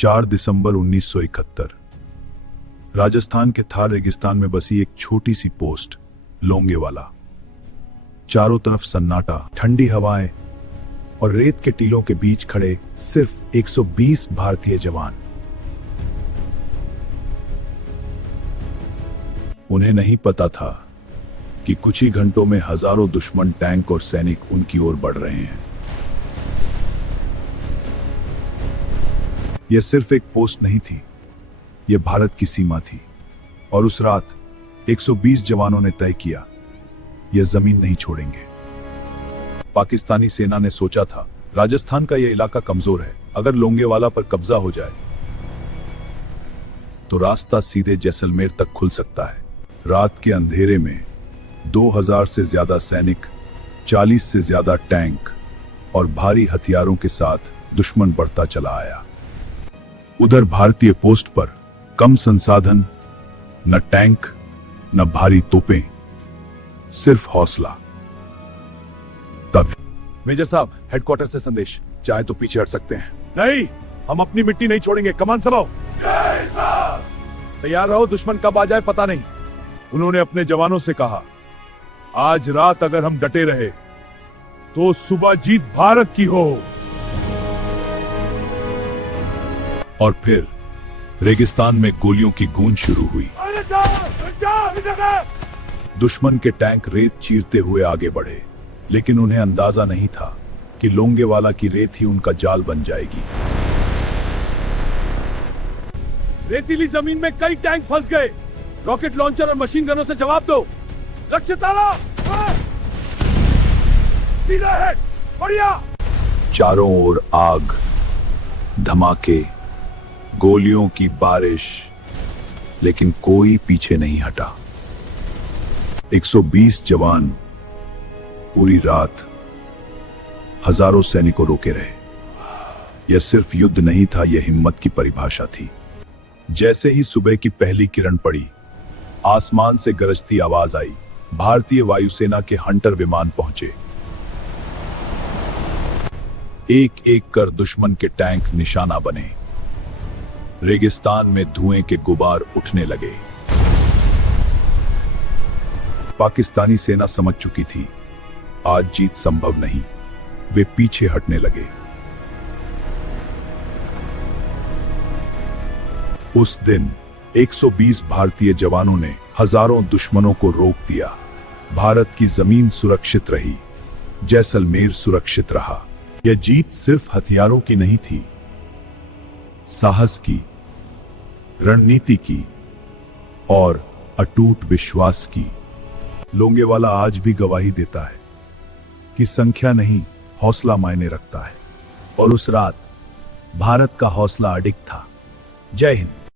4 दिसंबर 1971 राजस्थान के थार रेगिस्तान में बसी एक छोटी सी पोस्ट लोंगेवाला। चारों तरफ सन्नाटा, ठंडी हवाएं और रेत के टीलों के बीच खड़े सिर्फ 120 भारतीय जवान। उन्हें नहीं पता था कि कुछ ही घंटों में हजारों दुश्मन टैंक और सैनिक उनकी ओर बढ़ रहे हैं। यह सिर्फ एक पोस्ट नहीं थी, यह भारत की सीमा थी। और उस रात 120 जवानों ने तय किया, यह जमीन नहीं छोड़ेंगे। पाकिस्तानी सेना ने सोचा था, राजस्थान का यह इलाका कमजोर है, अगर लोंगेवाला पर कब्जा हो जाए तो रास्ता सीधे जैसलमेर तक खुल सकता है। रात के अंधेरे में 2000 से ज्यादा सैनिक, 40 से ज्यादा टैंक और भारी हथियारों के साथ दुश्मन बढ़ता चला आया। उधर भारतीय पोस्ट पर कम संसाधन, न टैंक न भारी तोपें, सिर्फ हौसला। तब मेजर साहब, हेडक्वार्टर से संदेश, चाहे तो पीछे हट सकते हैं। नहीं, हम अपनी मिट्टी नहीं छोड़ेंगे। कमान संभाओ। तैयार रहो, दुश्मन कब आ जाए पता नहीं। उन्होंने अपने जवानों से कहा, आज रात अगर हम डटे रहे तो सुबह जीत भारत की हो। और फिर रेगिस्तान में गोलियों की गूंज शुरू हुई। दुश्मन के टैंक रेत चीरते हुए आगे बढ़े, लेकिन उन्हें अंदाजा नहीं था कि लोंगेवाला की रेत ही उनका जाल बन जाएगी। रेतीली जमीन में कई टैंक फंस गए। रॉकेट लॉन्चर और मशीन गनों से जवाब दो। लक्ष्य ताला, सीधा हेड, बढ़िया। चारों ओर आग, धमाके, गोलियों की बारिश, लेकिन कोई पीछे नहीं हटा। 120 जवान पूरी रात हजारों सैनिकों रोके रहे। यह सिर्फ युद्ध नहीं था, यह हिम्मत की परिभाषा थी। जैसे ही सुबह की पहली किरण पड़ी, आसमान से गरजती आवाज आई। भारतीय वायुसेना के हंटर विमान पहुंचे। एक एक कर दुश्मन के टैंक निशाना बने। रेगिस्तान में धुएं के गुबार उठने लगे। पाकिस्तानी सेना समझ चुकी थी, आज जीत संभव नहीं। वे पीछे हटने लगे। उस दिन 120 भारतीय जवानों ने हजारों दुश्मनों को रोक दिया। भारत की जमीन सुरक्षित रही, जैसलमेर सुरक्षित रहा। यह जीत सिर्फ हथियारों की नहीं थी, साहस की, रणनीति की और अटूट विश्वास की। लोंगेवाला आज भी गवाही देता है कि संख्या नहीं, हौसला मायने रखता है। और उस रात भारत का हौसला अडिग था। जय हिंद।